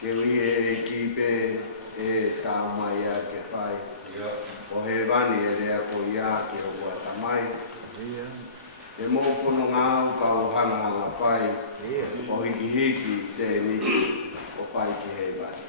ke ui e kipe e tau mai a ke whai. O he wani e rea ko ia ke o tamai. E mō pono ngāu ka o hanga hanga whai. O hiki hiki te niki o whai ki he wani.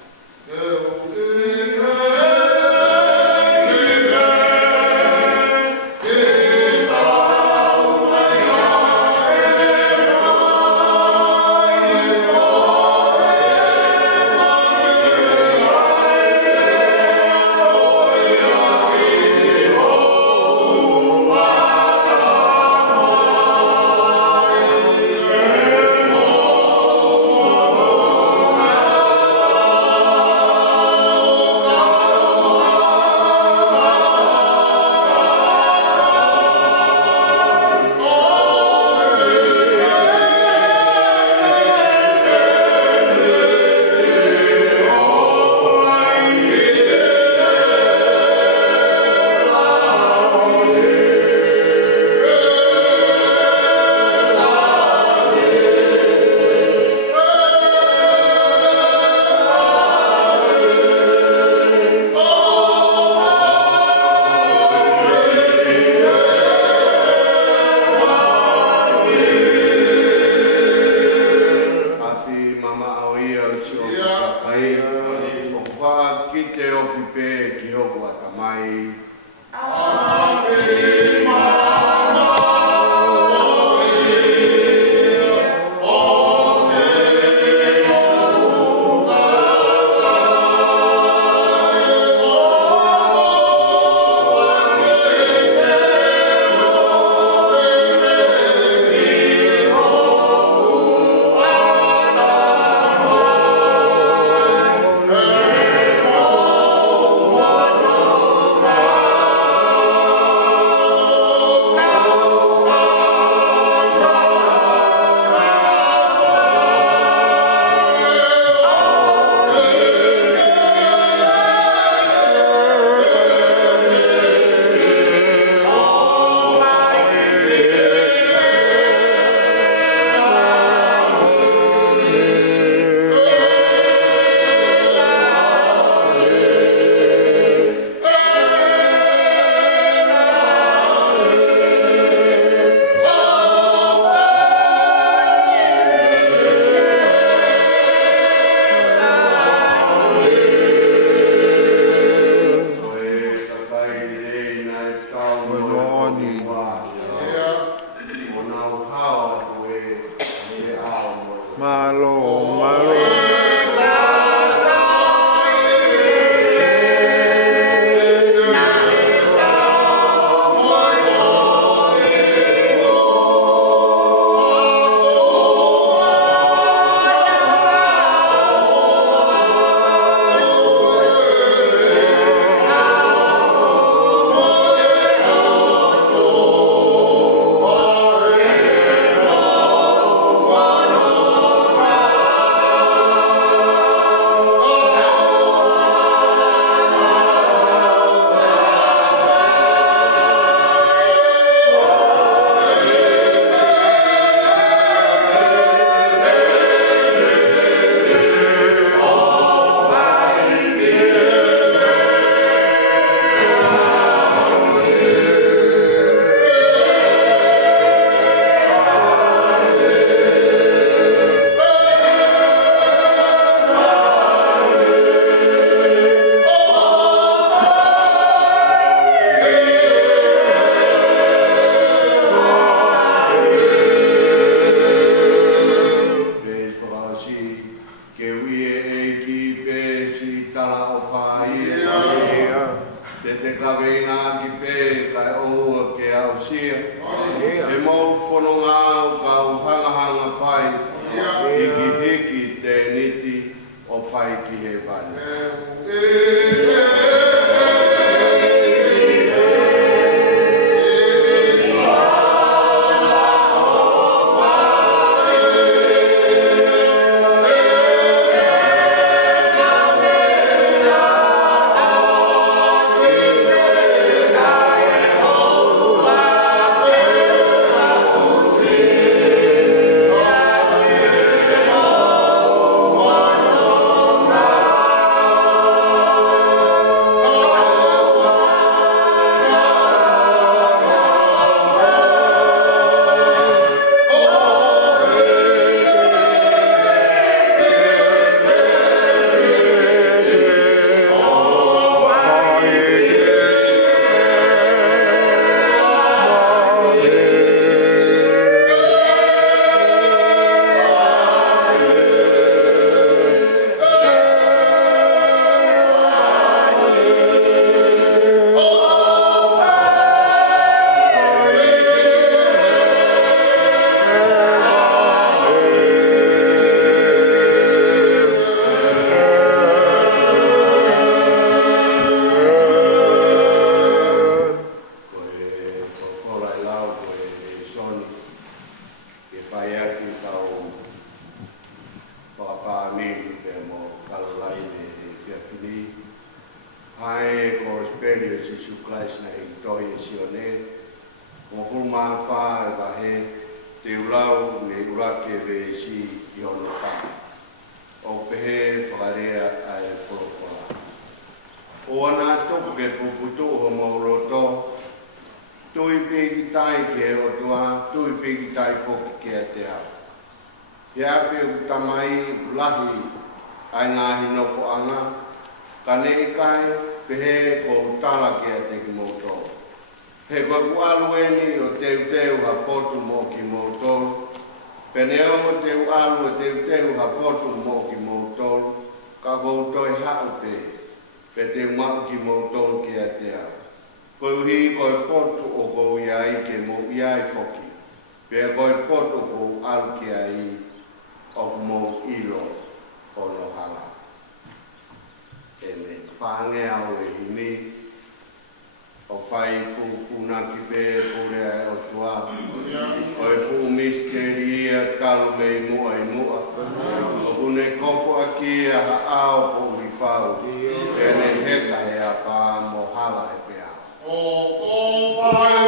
Hae ko Esperios Jesu Christ na i toi e sione. Mo huma wha e wahe te ulau ne urake ve si i ono wha. O pehe whakarea a e wholokola. O ana toku ke puputu o mauroto. Tui pe ki tai ke o tua, tui pe ki tai poki ke a te au. He ape u tamai lahi ai ngahi no ko anga. Ka ne kai pehe ko tala ke a te ki moutou. He koe ku alueni o teu ha potu mo ki moutou. Peneo o teu alu o teu ha potu mo ki moutou. Ka koutoi hau pe. Pe te mau ki moutou ke a te au. Koe uhi koe potu o kou iai ke mou iai foki. Pe koe potu o alu ke ai o mou ilo o lohana. E me whange au e himi. O whai puna ki pe pure ai o tua. O e fu misteria kalu me mua e mua. O kune kopo aki a ha ao po mi whau. E ne heka he a wha mo hala e pe au. O ko whai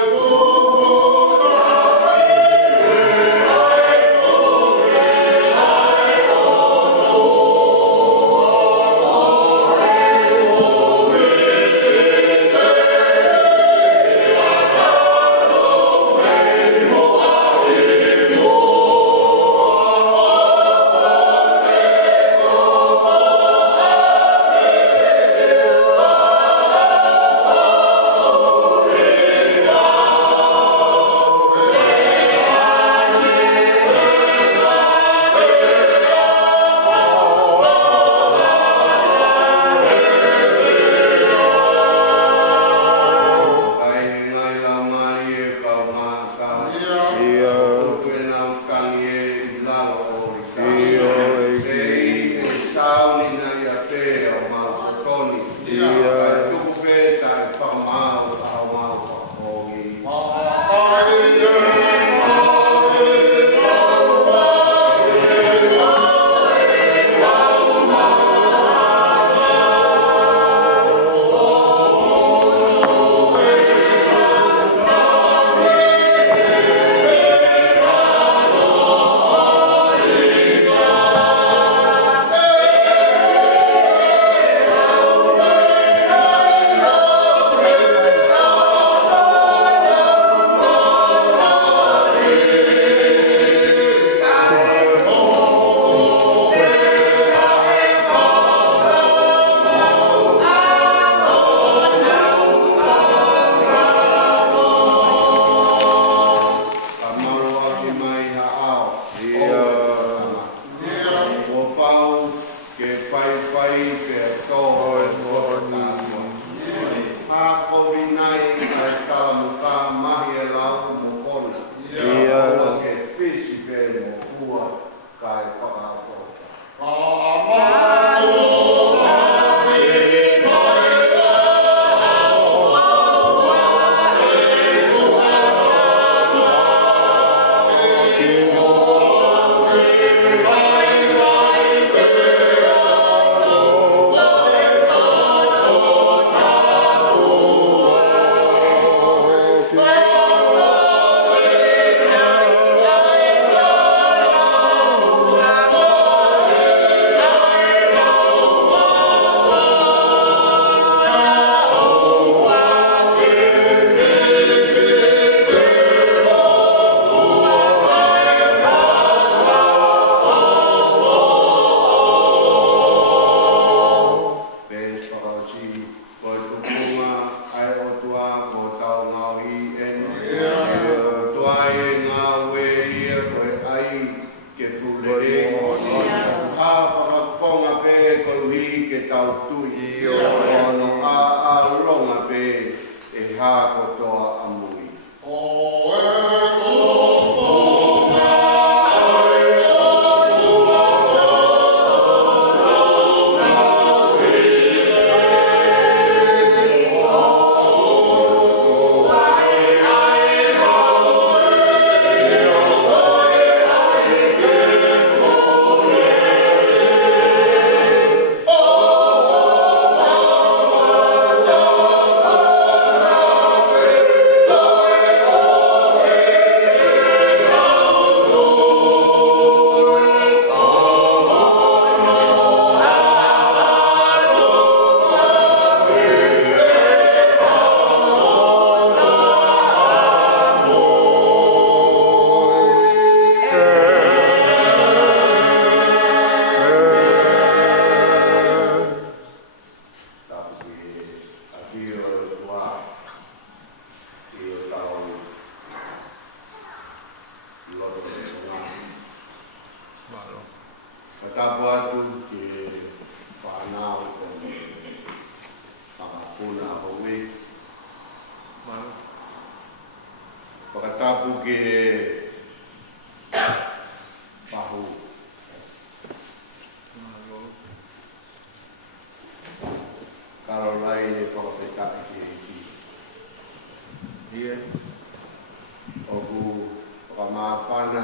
O ku whamawhana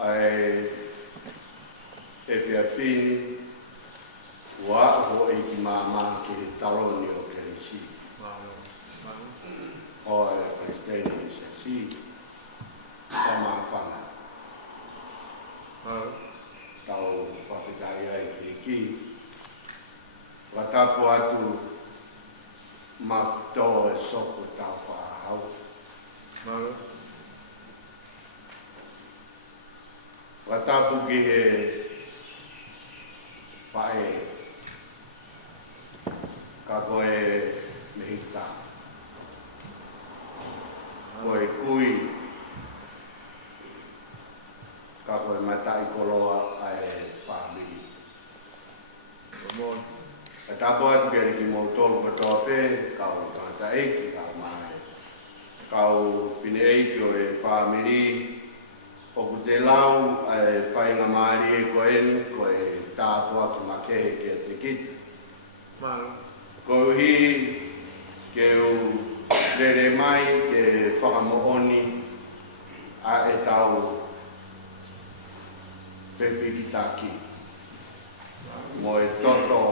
ai e pia whini ua ho e ki māma ki taroni o ke si. O e Palestine se si. Whamawhana. Tau whapitai ai ki ki. Watapu atu makto e soko tau whahau. Watapu ki he whae ka koe mehita. Koe kui ka koe matai koloa ai whamiri. Ka tapo atu kere ki mautolu katoa pe, kau tangata eiki kau mai. Kau pine eiki o e whamiri, o ku te lau ai whainga maari e koe tāpua ki makehe ki a te kita. Ko hi ke u rere mai ke whakamooni a e tau pepi ki taki. Mo e toto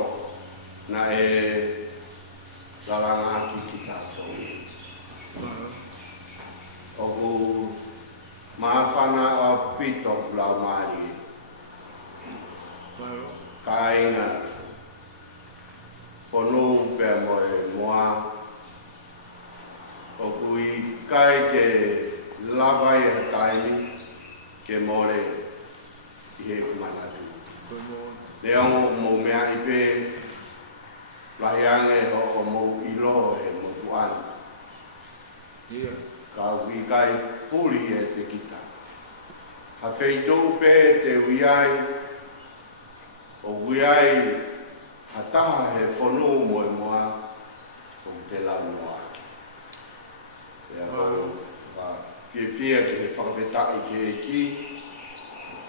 na e rarangaki ki tātou. O ku mahawhana a pito lau maari. Ka inga whonu pia mo e moa. O ku i kai ke lawai a taini ke more i he kumanatu. Ne ongo mo mea i pe lahiange o mo ilo e mo tuana. Ka ui kai puri e te kita. Ha wheitou pe te uiai, o uiai ha taha he whonu mo e moa o te lau aki. Ea kau whia ki he whakapetai ki e ki,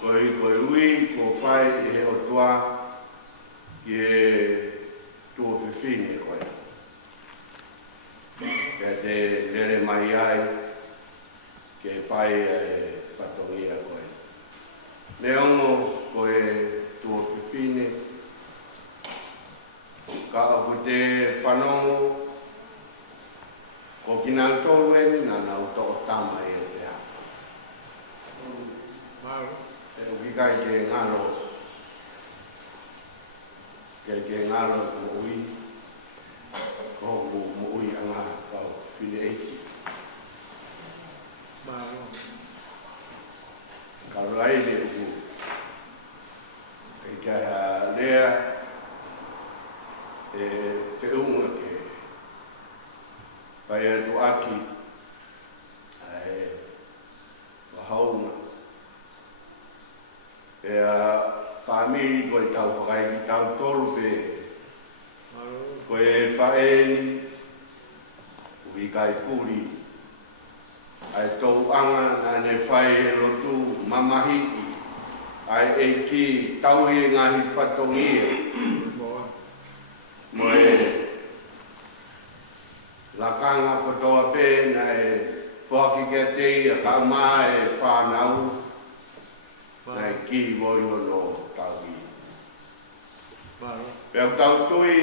koe ui, ko whai i he o tua, ki e tua whiwhine koe. Pea te lere mai ai, ke whai e whatongia koe. Me ongo koe tua whiwhine, ka apu te whanongo, ko kina tolu e na nau to tama e te hapa. E ukikai ke ngalo, ke ngalo ko ui, ko mo ui anga kau whine eiki. Ka rai le uku. E kia lea e whiunga ke pai atu aki e wahaunga. E a whamiri koe tau whakai ki tau tolu pe koe whaeni ui kai puri ai tau anga na ne whai e lotu mamahiti ai e ki tau e ngahi whatongia mo e lakanga kotoa pe na e whaki ke te ia ka maa e whanau na e ki woi ono tau i. Pea tau tui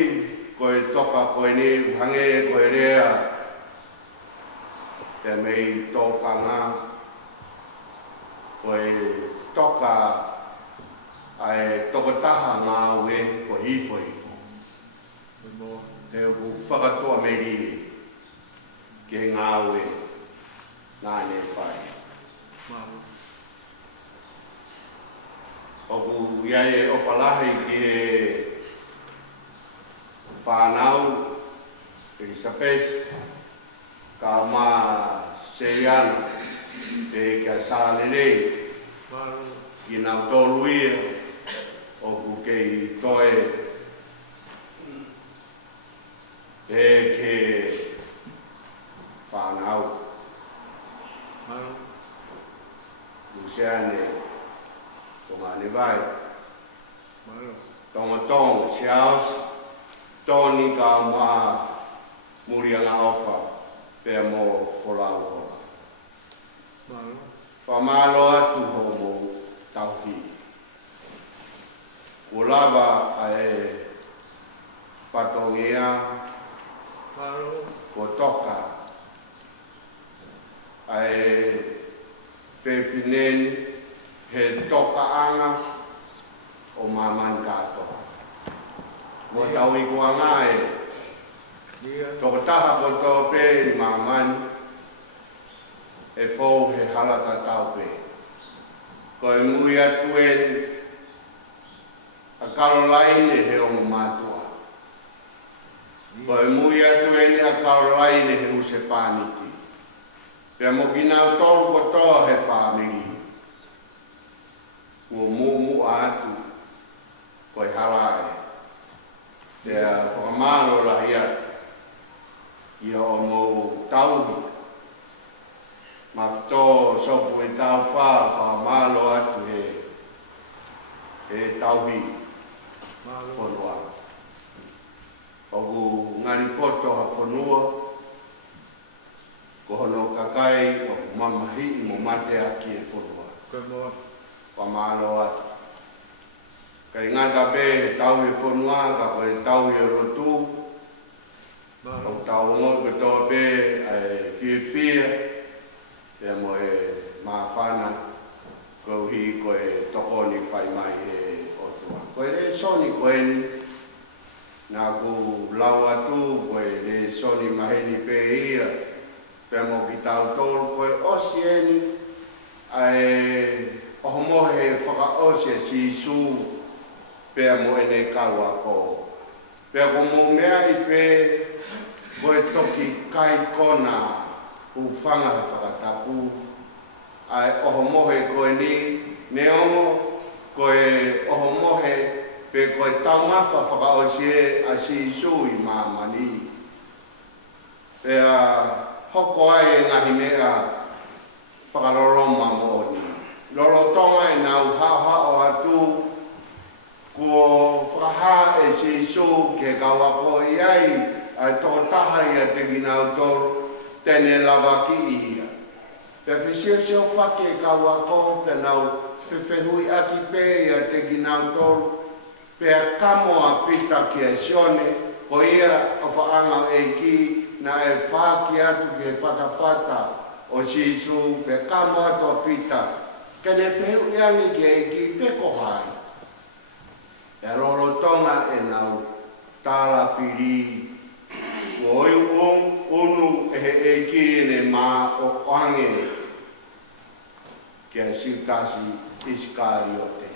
koe toka koe ni uhange koe rea te mei toka ngā koe toka ai tokotaha ngā ue koe hifo hifo. Te uku whakatoa meri ke ngā ue ngā ne whai. Oku iai e opalahi ki e whanau e sapes ka mā seriana e kia sālelei ki nau tolu ia oku kei toe e ke whanau. Luciane ko ngāne vai. Tonga tong, siaos, toni ka mā muri a ngā ofa. pea mo folau hoa. Whamalo atu ho mo tauhi. O lava ae patongia ko toka ae whewhineni he toka anga o maman katoa. Mo tau i kua ngae, toko taha ko tō pē i maman e fōu he halata tau pē. Ko e ngui atu e a Karolaine he o matua. Ko e ngui atu e a Karolaine he use pāniti. Pea mo kinau tōru ko tō he whāmingi. Ua mūmu atu ko e halae. Pea whakamālo lahi atu. Ia o mō tauhi. Ma tō sopu e tau whakamālo atu he tauhi. Whanua. Ogu ngari poto ha whanua. Ko hono kakai o mamahi I mo mate aki e whanua. Whamalo atu. Kai ngata pē he tau e whanua, ka koe tau e rotu. O tau ngoi ko tō pē ai whia. Pea mo e mawhana. Ko hi koe tokoni whai mai e otua. Koe re soni koe ni. Nā ku lau atu koe re soni maheni pē ia. Pea mo ki tau tōru koe osi e ni. Ai oho mohe whakaose si su pea mo ene kaua ko. Pea ko mo mea I pe koe toki kai kona u whanga he whakatapu. Ai oho mohe koe ni neongo koe oho mohe pe koe taumawha whakaose a si su I mamani. Pea hoko ai e ngahi mea whakaroroma mo ni. Lolo tonga e nau hao atu ko whakaha e si su ke kawa ko iai ai tō taha ia te ginau tōru tene lava ki ia. Pe whisio sio whake kawa ko pe nau whiwhihui aki pē ia te ginau tōru pe a kamoa pita ki e sione ko ia o whaanga e ki na e whaki atu ki e whatawhata o si su pe kamoa tō pita. Kene whehu iangi ki e ki peko hai. E roro tonga e nau tāla whiri. Ko oi unu e ki ene mā o ange. Ki a siutasi Iskariote.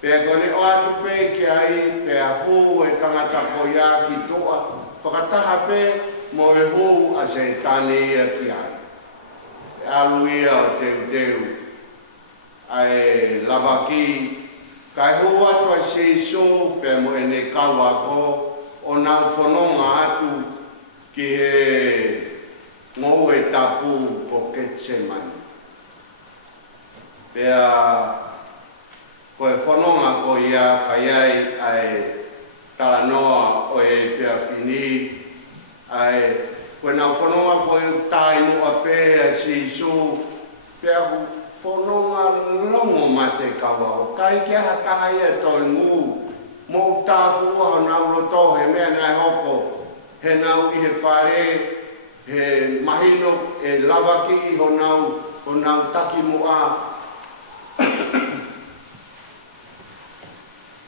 Pea kone o atu pe ki ai pe a hu e tangata ko ia ki toa. Whakataha pe mo e hu a se tane ia ki ai. E alu ia o teu. Ai lava ki kai hu atu a se so pe mo ene kaua ko o nau whanonga atu ki he ngou e tapu ko Ketsemani. Pea ko e whanonga ko ia whaiai ai talanoa o e whiawhini ai ko e nau whanonga ko e tainu a pe a si so pea ku whanonga longo mate kawa o kai kia hataha ia toi ngu mo tāfu aho nau roto he mea nai hoko he nau I he whare he mahino e lava ki ho nau taki mua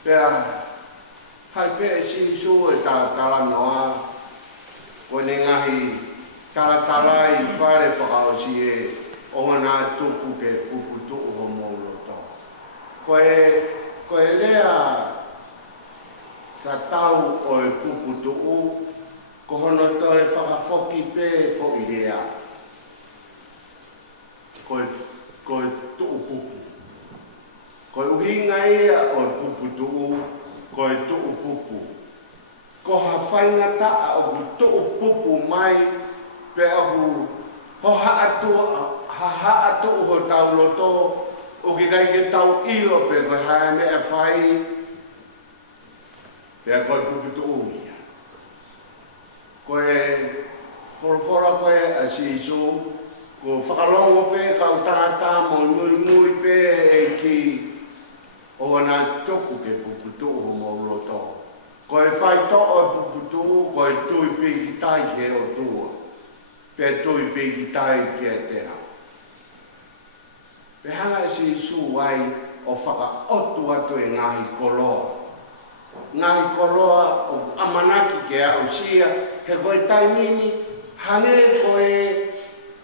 pea hai pe e si su e tala noa ko ne ngahi tala I whare whakaosi e o ngana tuku ke puputu o mauloto. Koe lea ka tau o e puputu ko hono to e whakafoki pe fo I lea. Koe tuu pupu. Koe uhinga ia o e puputu koe tuu pupu. Ko ha whainga taa o tuu pupu mai pe abu ho ha atu ho tau loto o ki kai ke tau io pe koe hae me e whai pe a koe puputu uia. Koe Fora koe a si isu, ko whakalongo pe kau tangata mo mui pe e ki o ana toku ke puputu o mo loto. Ko e whai to o puputu, ko e tui pe ki tai ke o tua. Pe tui pe ki tai ke te hau. Pe hanga si isu wai o whaka otu atu e ngahi koloa. Ngahi koloa o amanaki ke au sia, he koe taimini, hane koe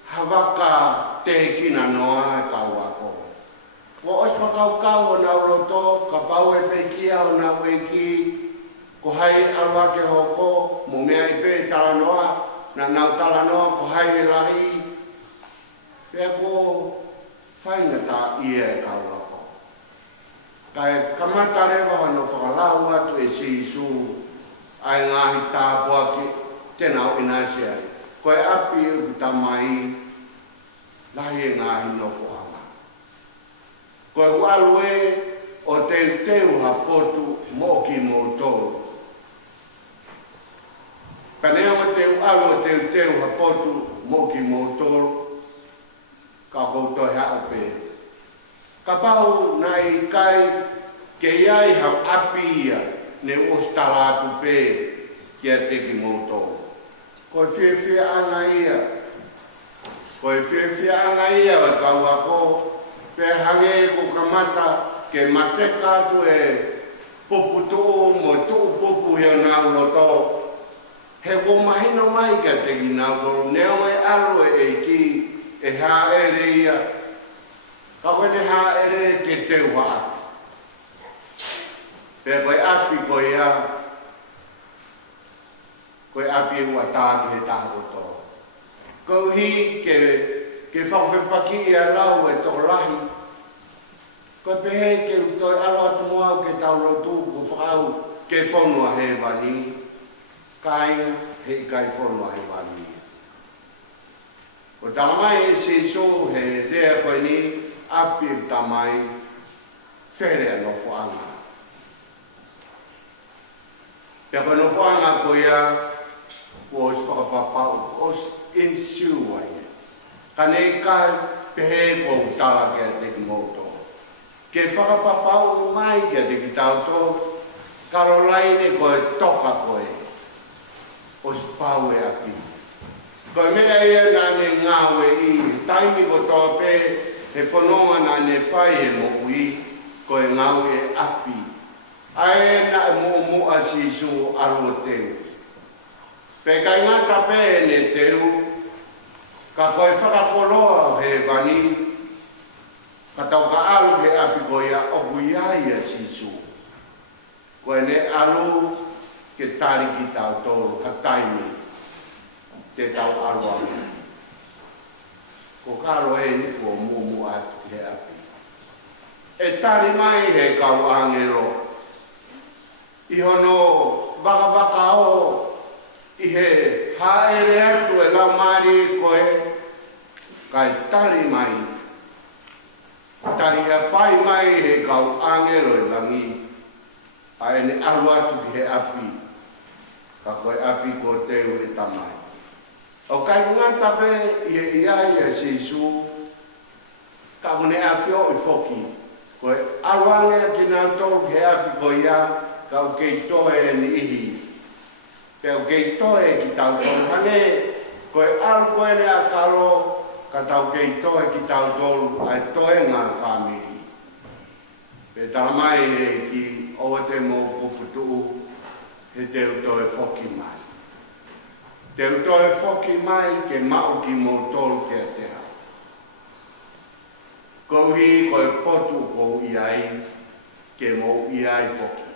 hawaka te kina noa e kau ako. Ko os whakau o nau loto, ka pau e peikia o nau e ki, ko hai alwa ke hoko, mo mea i pe tala noa, na nau tala noa, ko hai e rahi, pea ko whainga ta ia e kau ako. Kai kamata rewa no whakalau atu e si isu, ai ngahi tāpua ki tenau inasia. Koe api u tamai, lahi e ngahi no whanga. Koe walue o te teu hapotu mo ki mo tolu. Panea o te alu o te teu hapotu mo ki mo tolu, ka koutou hea ope. Ka pau nai kai ke iai hau api ia ne ostalatu pe kia te ki mo tolu. Koe whiwhia anga ia. Koe whiwhia anga ia wa kau ako. Pe hange ko kamata ke mateka atu e puputu mo tuu pupu heo nau loto. He ko mahino mai ka te ki nau tolu. Neo mai alu e ki e ha ere ia. Ka koe ne ha ere ke teu haa. Pe koe api koe ia. Koe api e ua tāki he tāko tō. Kau hi ke whawhiwhaki i a lau e tō lahi. Koe pehe ke utoi alo atu moau ke tau lotu ko whakau ke whonua he wani. Kāinga he kai whonua he wani. Ko tamai e se so he rea koe ni api e tamai where no whanga. Pea koe no whanga koe ia os whakapapau, os insiuai. Ka nei kai pehe ko tala kia te ki mauto. Ke whakapapau mai kia te ki tauto, Caroline koe toka koe, os pau e api. Koe mea ia nane ngawe i, taimi ko toa pe, he whanonga nane whai e mo ui, koe ngawe e api. Ae na mo asisu alu teu. Pe kai ngata pe ne teu, ka koe whakakoloa he wani, ka tau ka alu he api koea o guiai a sisu. Koe ne alu ke tari ki tau tolu, ha taimi, te tau alu alu. Ko karo e ni ko mumu atu he api. E tari mai he kau angelo. Ihono waka o, i he haere atu e lau maari koe, kai tari mai. Tari hea pai mai he kau angelo e langi, a ene alu atu ki he api, ka koe api ko teu e tamai. O kai ngata pe i he iai e seisu, ka mune a whio i foki, koe alu ange ki nau tau ki he api ko ia, ka o kei toe ni ihi. Pea o kei toe ki tau tolu hange, koe alu koe ne a karo, ka tau kei toe ki tau tolu, ai toe ngā whamiri. Pe talamai e ki o te mō puputu, he teu toe whoki mai. Teu toe whoki mai ke mau ki mō tolu ke te hau. Kouhi koe potu kou iai, ke mō iai whoki.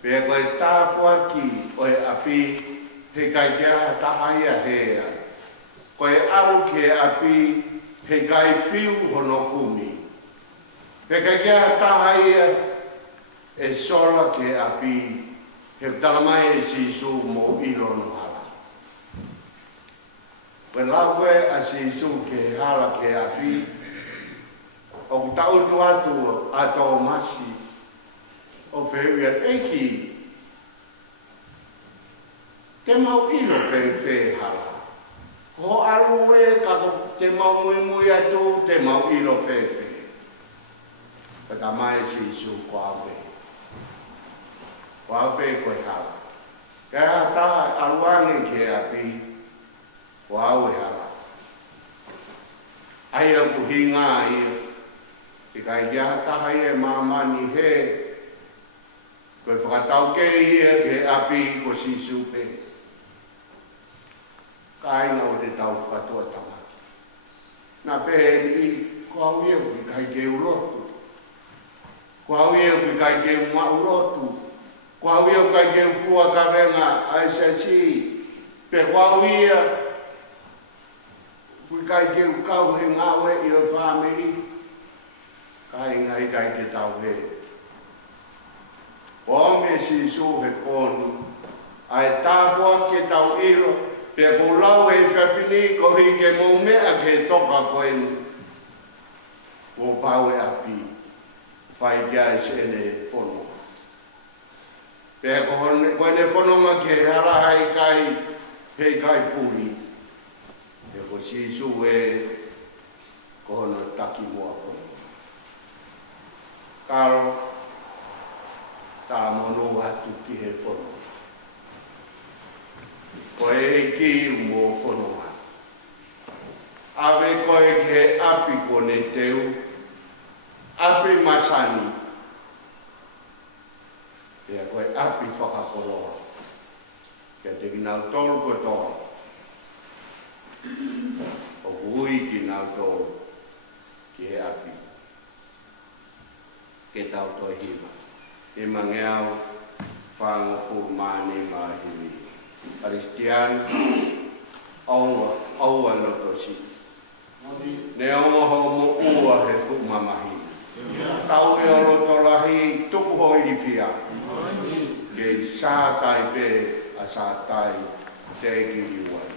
Pea koe tāpua ki oe api he kai kia tahai a hea. Koe aru ke api he kai whiu hono kumi. He kai kia tahai e sola ke api he talamai e sisu mo ilo no hala. Koe lawe a sisu ke hala ke api o tautu atu ato masi o whewia eki. Te mau ilo fe hala. Ko alu e ka te mau mui atu te mau ilo fe. Ka mai si su ko ave. Ko ave ko hala. Ka ta aluani ke api. Ko ave hala. Ai ku hinga ai. Ika ia tahai e mamani he. Koe whakatau ke ia ke api ko si supe. Kaina o te tau whakatua tamaki. Nā pehe ni ko au ia ki kai ke urotu. Ko au ia ki kai ke maurotu. Ko au ia ki kai ke fua ka venga aisasi. Pe ko au ia ki kai ke ukau he ngawe i o whamiri. Kai ngai kai ke tau he. O me si su he konu. Ai tāpua ke tau ilo. Pe ko lau e whawhini ko hi ke mou mea ke toka koen. Ko pau e api. Whai kia e sene whono. Pe ko koene whono ke hara hai kai. Hei kai puri. Pe ko si su e ko hono taki mua whono. Karo, tā mono atu ki he whono. Ko e ki mō whono atu. Awe koe ke api kone teu, api masani. Pea koe api whakaporoa. Kia te kinau tolu koe tolu. O hui kinau tolu ki he api. Ke tau toi hima. E mangeau whanga fumane mahiri. Aristian, aua lotosi. Ne auma homo ua he fumamahi. Tau e oro tolahi tuku hoi fia. Ke sātai pe a sātai te kiriwai.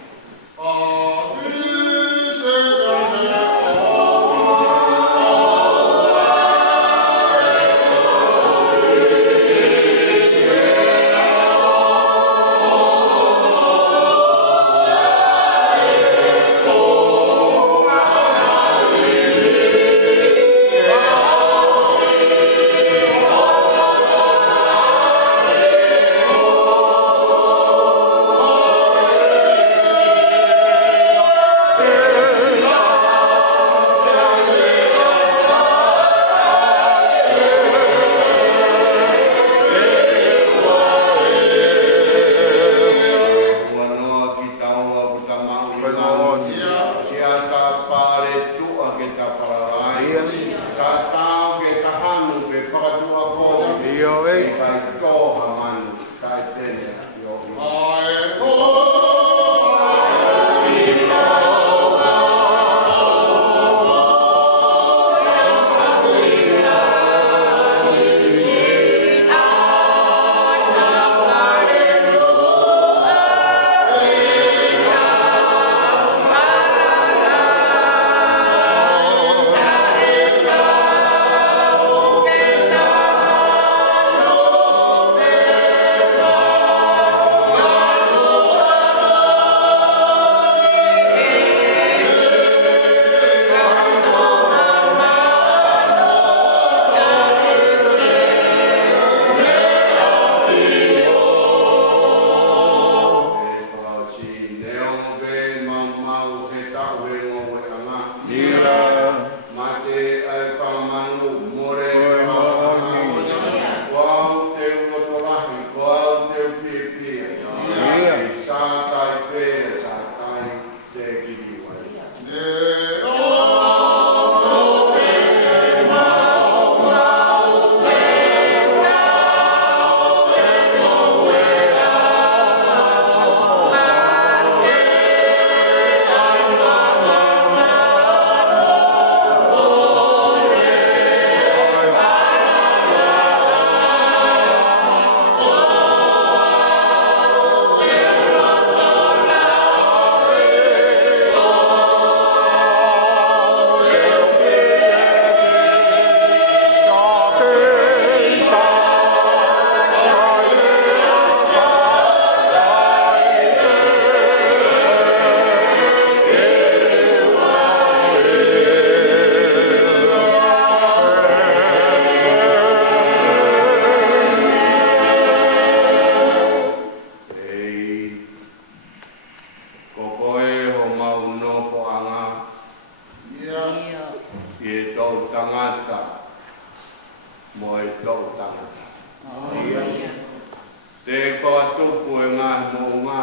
Te whakatupu e ngā mo ngā.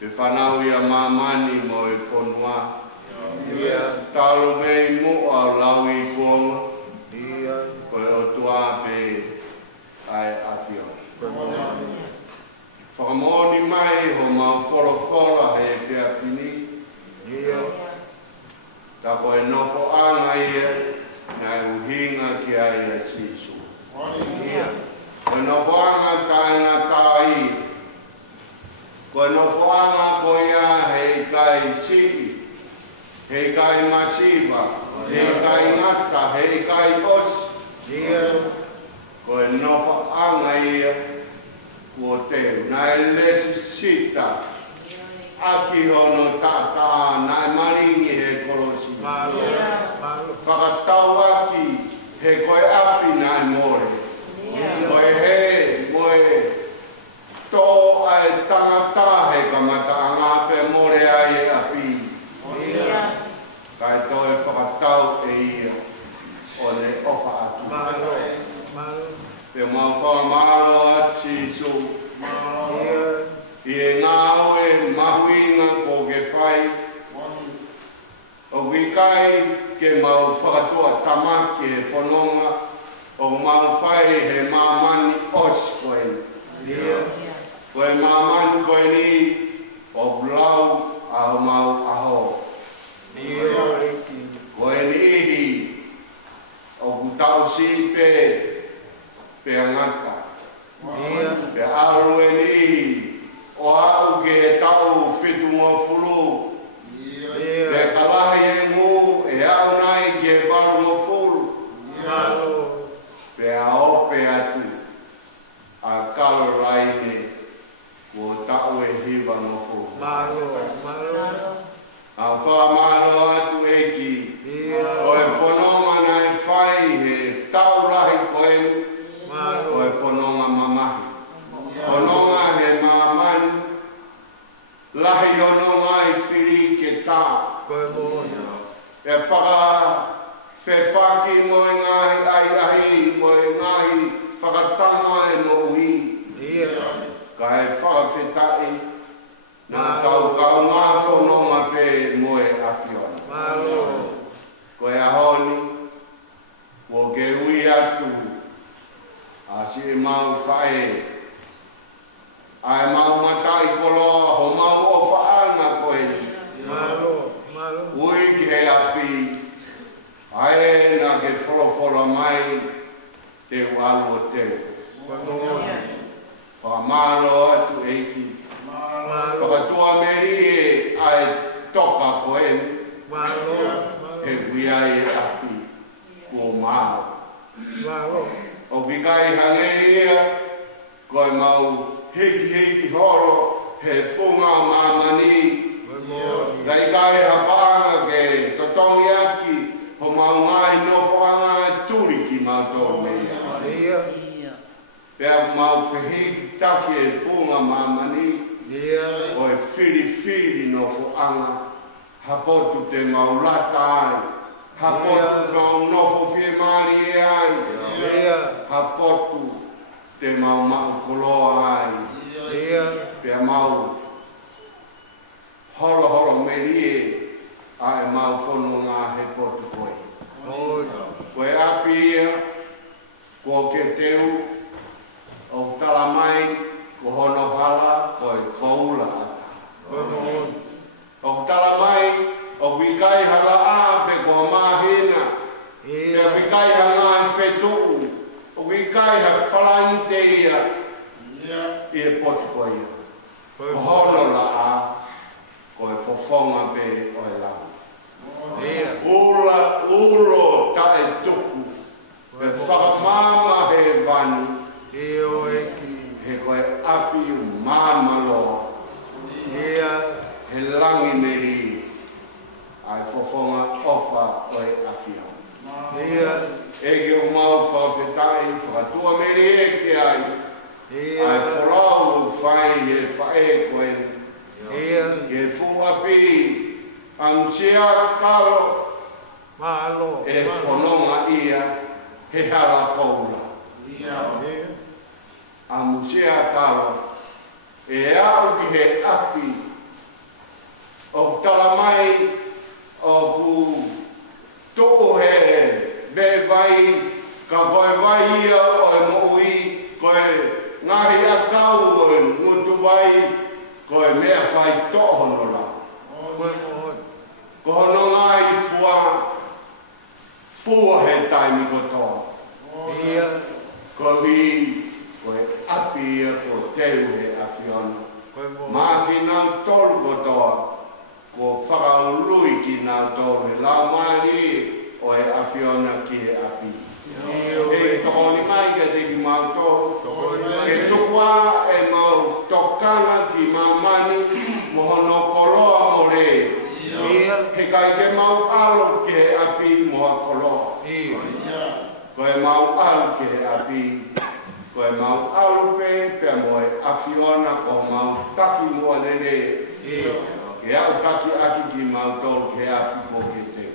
E whanau ia mamani mo e whanua. Talo mei mo a lau i kuonga. Koe o tua pe ai awhio. Whakamoni mai ho mau whora he pia whini. Ta koe nofo anga ia ngai uhinga ki ai a sisu. Koe nofo anga taina tai. Koe nofo anga koe ia hei kai si. Hei kai masiva. Hei kai ngata. Hei kai os. Koe nofo anga ia kua teu. Nai lesi sita. Aki hono tata nai maringi he korosi. Whakatau aki he koe api nai more. Koe he, moe tō ai tangata he kamata anga pe more ai e api. Kai tō e whakatau e ia o le ofa atu. Pe mau whakamaro ati su. I e ngā oe mahuinga ko ke whai. O wikai ke mau whakatoa tamaki e whanonga. O mau whai he mamani os koe. Koe mamani koe ni o lau au mau aho. Koe ni ihi o kutau si pe angata. Pe aru e ni ihi o au ke he tau whitu ngō furu. Pe kalahi e ngu e au nai ke he waru ngō furu. Pe a ope atu a kaloraine ko tau e hiva ngō furu. A whamaro atu e ki o e whanonga nai whai he tau rahi koe o e whanonga mamahi. Whanonga he mamani, lahi hononga i whiri ke tā. E whepaki mo e ngahi ai ahi, mo e ngahi whakatanga e no ui. Ka e whakawhetai, nā tau kau ngā whanonga pe mo e awhiona. Ko e ahoni, ko ke ui atu, a si e mau whae. Ai mau matai koloa, ho mau o whaanga koe. Ui ki he api, ai ngā ke wholowholo mai, te walu o teo. Whakamalo atu eiki. Whakatua meri e ai toka koe. He wiai e api, ko mao. O kikai hangeia, koe mau hiki horo he whunga mamani. Gai kai hapaanga ke totongi aki ho mau ngai no whanga turi ki mau tō mea. Pea mau whihiki taki e whunga mamani. O e whiri no whanga. Hapotu te mau lata ai. Hapotu no nofo whiemari e ai. Hapotu te mau koloa ai. Pea mau horo meri e ai mau whono ngā he potu koe. Koe api ia, ko ke teu, o tala mai, ko hono hala, koe koula ata. O tala mai, o wikai hala a pe ko mahina. Pea wikai hanga e whetuu. O wikai ha palante ia. I e potu koe ia. Ko hono la a, ko e fofonga pe o e lau. Ura uro ta e tuku. E whakamama he vani. He koe api u mamalo. He langi meri. Ai fofonga ofa o e awhia. Ege o mau whawhetai, whakatua meri e ke ai. Ai wholau whai e whae koe. E fuapi, angsia karo. E whanonga ia, he hara paula. Amu koe ngahi a kau koe ngutu vai koe mea whai tohono la. Ko hono ngai fua he taimi kotoa. Ko vi koe api ia ko teu he awhiona. Maa ki nau tolu kotoa. Ko whakaului ki nau tolu he lau maari o he awhiona ki he api. E tokoni mai ka te ki mau tolu. E tukua e mau tokana ki mau mani mo hono koloa mo re. He kai ke mau alo ki he api mo ha koloa. Ko e mau alo ki he api. Ko e mau alo pe mo e awhiona ko mau taki mo lele. Ke au taki aki ki mau tolu ki he api po ki te.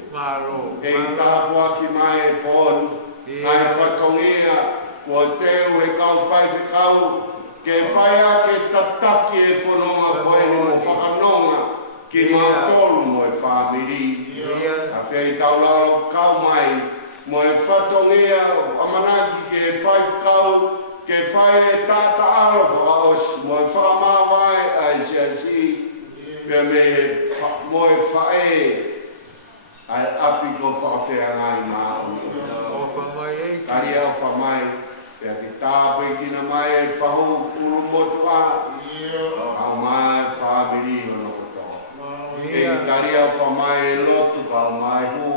E tāpua ki mai e ponu. Nai whakongia, kua teu he kau whai te kau, ke whaia ke tataki e whanonga koe ni mo whakanonga, ki mau tolu mo e whamiri. A whei taularo kau mai, mo e whatongia, amanaki ke whai kau, ke whai e tata aro whakaosi, mo e whakamawai a si, pia me mo e whae, ai api ko whakawhea ngai maa. Kari au whamai, pia ki tāpui kina mai e whahu uru motua, au mai whamiri hono kotoa. E kari au whamai e lotu kau mai hu,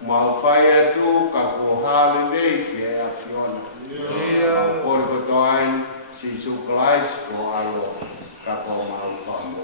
mau whai atu ka ko hale nei ki e a whiona. Au kore kotoa ain, si suklais ko alo ka ko mau whamu.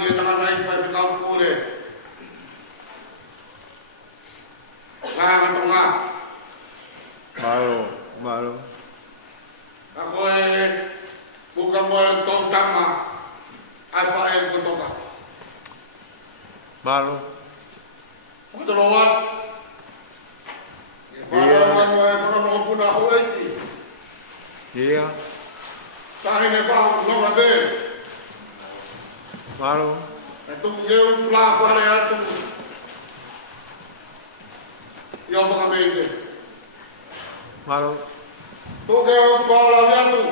ni ke tanga nai pai te kau kore. Nganga tonga. Malo. Ako buka mo tong tama. Ai fa ko toka. Malo. Ko loa. Para mo puna ho iti. Iya. Tahi ne pa no be. Malo. Itu eu la para atu. Yo mga bende. Malo. Tu eu para atu.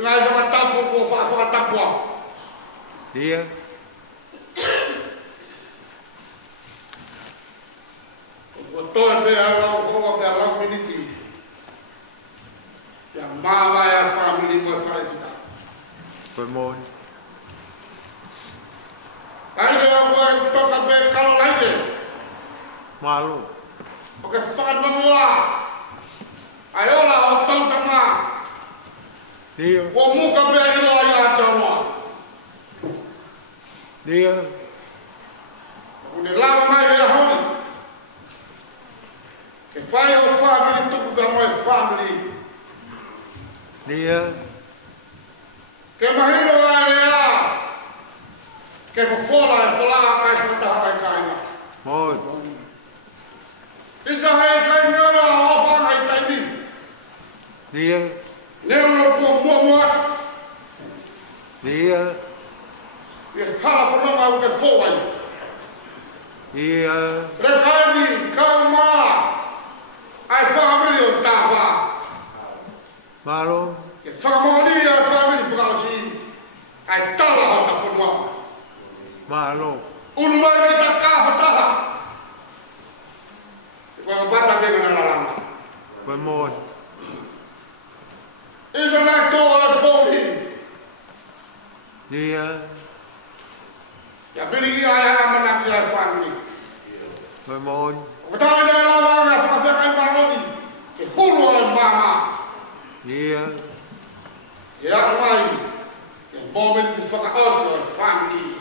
Ina sama tapu ko fa tapu. Iya. Betul ande ala ko fa ala miniki. Ya mama ya family mo fa kita. Pemon. Ai aku toka be kalau lain. Malo. Oke, sepakat semua. Ayolah otong tama. Iya. Kamu kabeh ilo ayat semua. Iya. Udah lama mai ya honi. Que vai o family tu da moi family. Iya. Que mahiro alea. Que fola kai sota kai. Mod. Isa hai kai ngara ofa kai tadi. Iya. Neu no mo. Iya. Ye kala fola ma ke foi. Iya. Rekani kalma. Ai family o tava. Malo. Que family a family fogasi. Ai tala o ta forma. Malo. Unma kita kafa taha. Kalau bata ke mana dalam. Pemon. Isa na to al body. Iya. Ya beli ayah mana dia family. Pemon. Betul ada lawanasa kan baroni. Ke hulu mama. Iya. Ya mai. Ya momen di faka oslo family.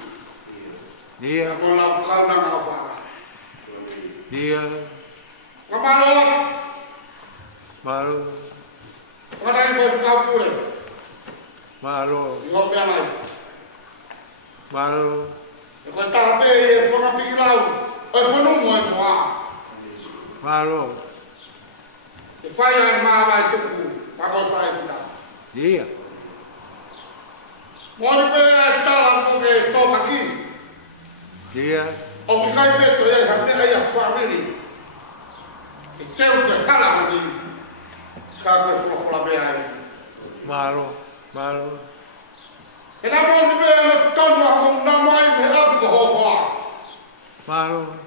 Iya. Mau lawan kau nak apa? Iya. Ngamalot. Malo. Ngatain bos kau pule. Malo. Ngom yang lain. Malo. Kau tak be pernah pergi laut. Fanu mo mo. Malo. Fire mama itu pamor saya sudah. Iya. Mau be talam ko ke to kaki. Iya. O kai be to ya sampai ayah family. Itu udah kalah ni. Kagak flow be ai. Malo. Malo. Kenapa mau be ton mau namai be up ko hofa. Malo.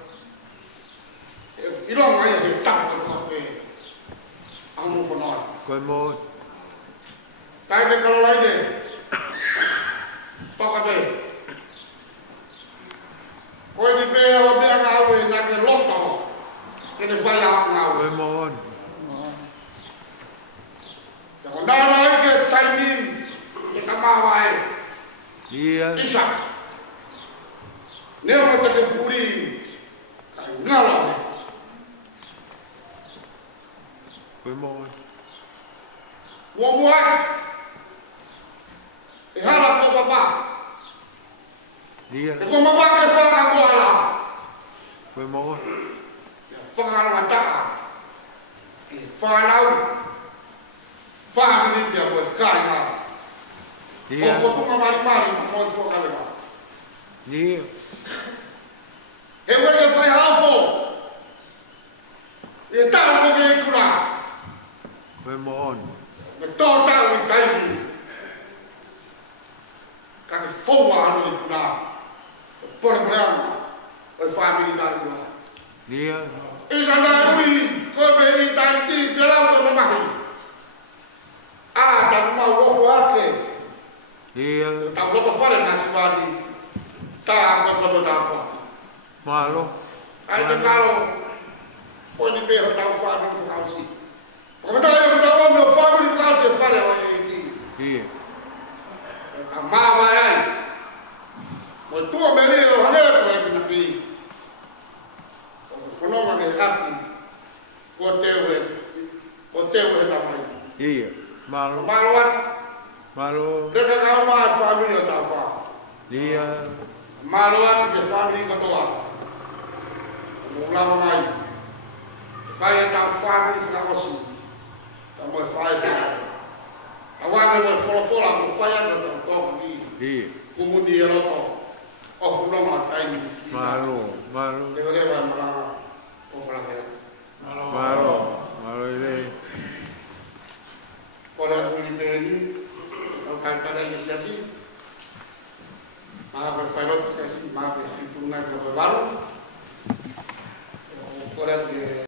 Ilong ayah hitam ko be. Anu benar. Pemon. Kai be kalau lain deh. Toka be. Kau di be o be ngawe nak ke loto. Kene faya ngawe. Pemon. Yang nara ke tadi kita mawai. Iya. Isa. Neo mo take puri. Ngalo. Pemon. Wong Ihala ko baba. Iya. Ko maba ke fanga ko ala. Pemon. Fanga mata. Fanga. Fanga ni dia buat kaya. Iya. Ko mari mo ko kala. Iya. Ewe ke fai hafo. E ta ko ke kula. Pemon. Betul tahu ini. Kaki forward ni kula. Program family dah kula. Iya. Isa na ui ko be tanti pela ko mamahi. Ah, tak mau wo wake. Iya. Tak lo ko fare na swadi. Ta ko ko da ko. Malo. Ai te kalo. O ni be ho ta family ko kausi. Ko ta yo ta wo family ko kausi fare o ni. Iya. Amava ai. Mo tua meli o hale ko e na pi. O fononga ke hapi. O teu e tamai. Iya, malu. Maluan. Malu. Deka kau ma family o tapa. Iya. Maluan ke family ko toa. Mulama mai. Fai ta family ka osi. Ta mo fai. Awana mo folo ko fai ta to ki. Iya. Kumuni lo to. O fononga tai. Malu. Deka deka malanga. O fala. Malu.